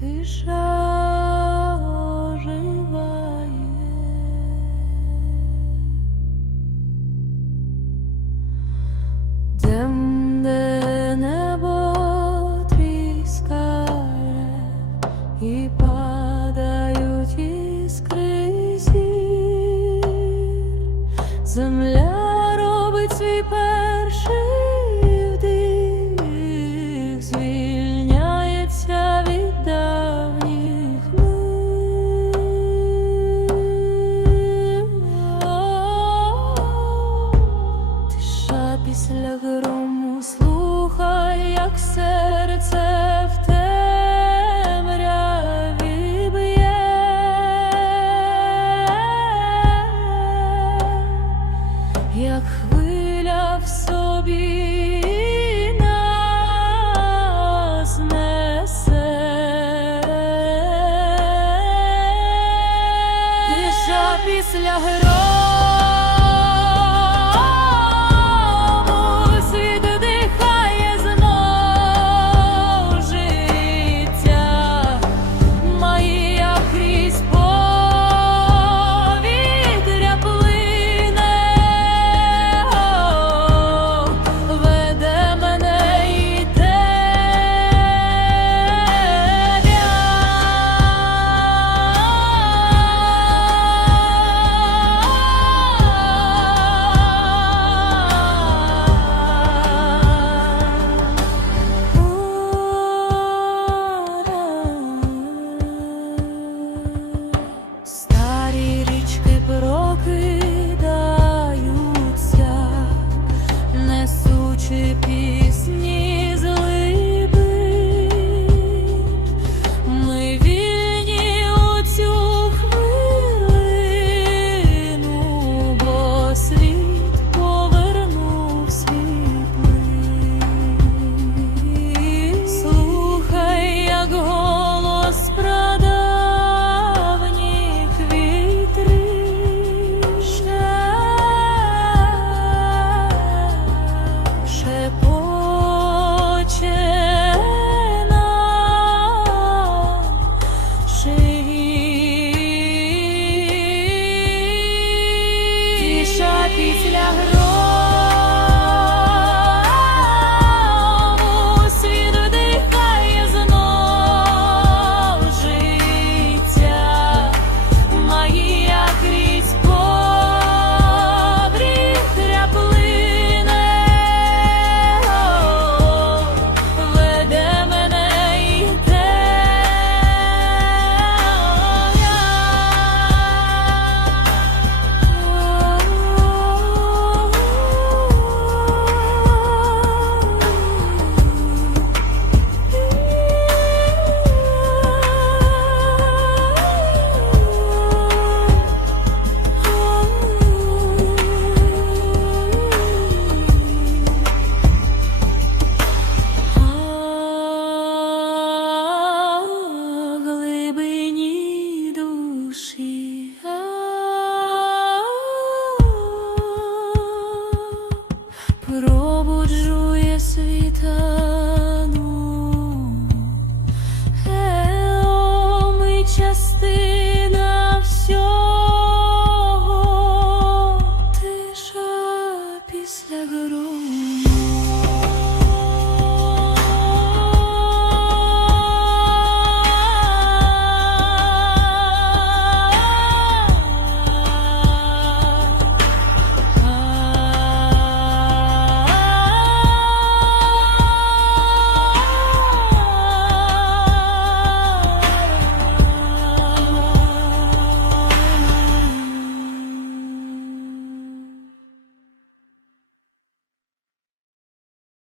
тиша оживає, Темне після грому Тиша після грому road.